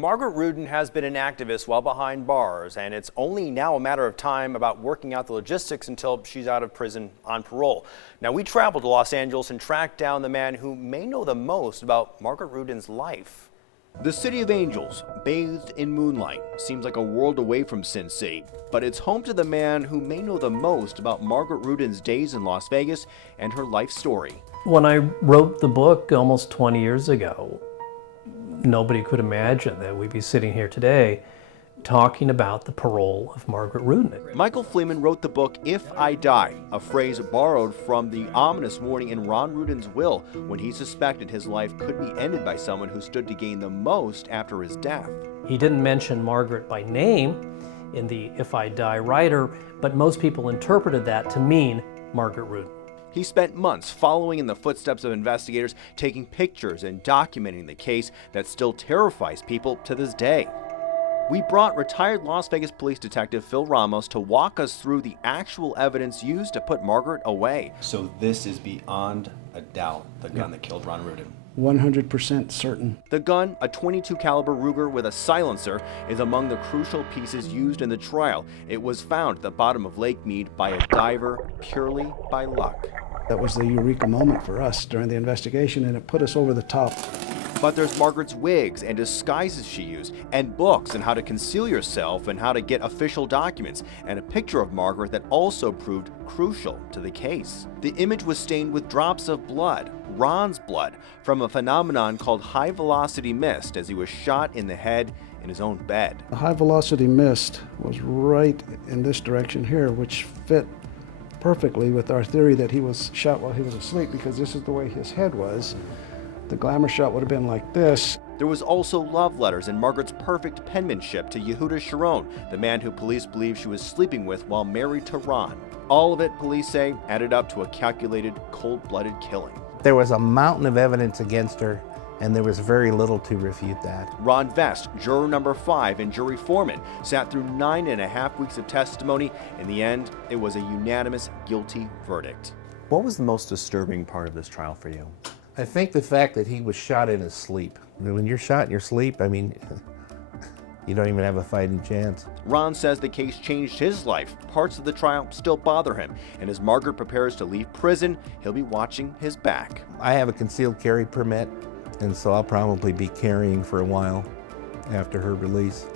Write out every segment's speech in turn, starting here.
Margaret Rudin has been an activist while behind bars, and it's only now a matter of time about working out the logistics until she's out of prison on parole. Now, we traveled to Los Angeles and tracked down the man who may know the most about Margaret Rudin's life. The City of Angels, bathed in moonlight, seems like a world away from Sin City, but it's home to the man who may know the most about Margaret Rudin's days in Las Vegas and her life story. When I wrote the book almost 20 years ago, nobody could imagine that we'd be sitting here today talking about the parole of Margaret Rudin. Michael Fleeman wrote the book If I Die, a phrase borrowed from the ominous warning in Ron Rudin's will when he suspected his life could be ended by someone who stood to gain the most after his death. He didn't mention Margaret by name in the If I Die rider, but most people interpreted that to mean Margaret Rudin. He spent months following in the footsteps of investigators, taking pictures and documenting the case that still terrifies people to this day. We brought retired Las Vegas police detective Phil Ramos to walk us through the actual evidence used to put Margaret away. So this is beyond a doubt the gun that killed Ron Rudin. 100% certain. The gun, a .22 caliber Ruger with a silencer, is among the crucial pieces used in the trial. It was found at the bottom of Lake Mead by a diver purely by luck. That was the eureka moment for us during the investigation, and it put us over the top. But there's Margaret's wigs and disguises she used, and books on how to conceal yourself and how to get official documents, and a picture of Margaret that also proved crucial to the case. The image was stained with drops of blood, Ron's blood, from a phenomenon called high-velocity mist as he was shot in the head in his own bed. The high-velocity mist was right in this direction here, which fit perfectly with our theory that he was shot while he was asleep, because this is the way his head was. The glamour shot would have been like this. There was also love letters and Margaret's perfect penmanship to Yehuda Sharon, the man who police believe she was sleeping with while married to Ron. All of it, police say, added up to a calculated, cold-blooded killing. There was a mountain of evidence against her, and there was very little to refute that. Ron Vest, juror number 5 and jury foreman, sat through 9.5 weeks of testimony. In the end, it was a unanimous guilty verdict. What was the most disturbing part of this trial for you? I think the fact that he was shot in his sleep. When you're shot in your sleep, I mean, you don't even have a fighting chance. Ron says the case changed his life. Parts of the trial still bother him, and as Margaret prepares to leave prison, he'll be watching his back. I have a concealed carry permit, and so I'll probably be carrying for a while after her release,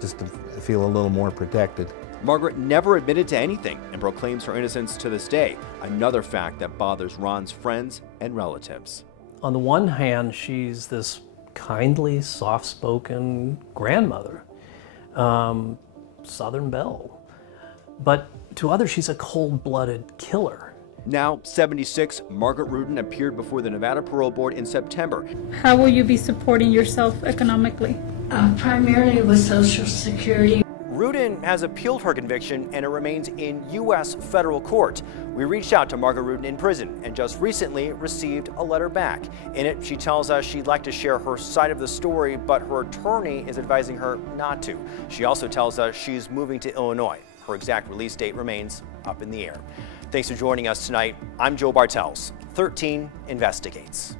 just to feel a little more protected. Margaret never admitted to anything and proclaims her innocence to this day, another fact that bothers Ron's friends and relatives. On the one hand, she's this kindly, soft-spoken grandmother, Southern belle. But to others, she's a cold-blooded killer. Now 76, Margaret Rudin appeared before the Nevada Parole Board in September. How will you be supporting yourself economically? Primarily with Social Security. Rudin has appealed her conviction and it remains in U.S. federal court. We reached out to Margaret Rudin in prison and just recently received a letter back. In it, she tells us she'd like to share her side of the story, but her attorney is advising her not to. She also tells us she's moving to Illinois. Her exact release date remains up in the air. Thanks for joining us tonight. I'm Joe Bartels. 13 Investigates.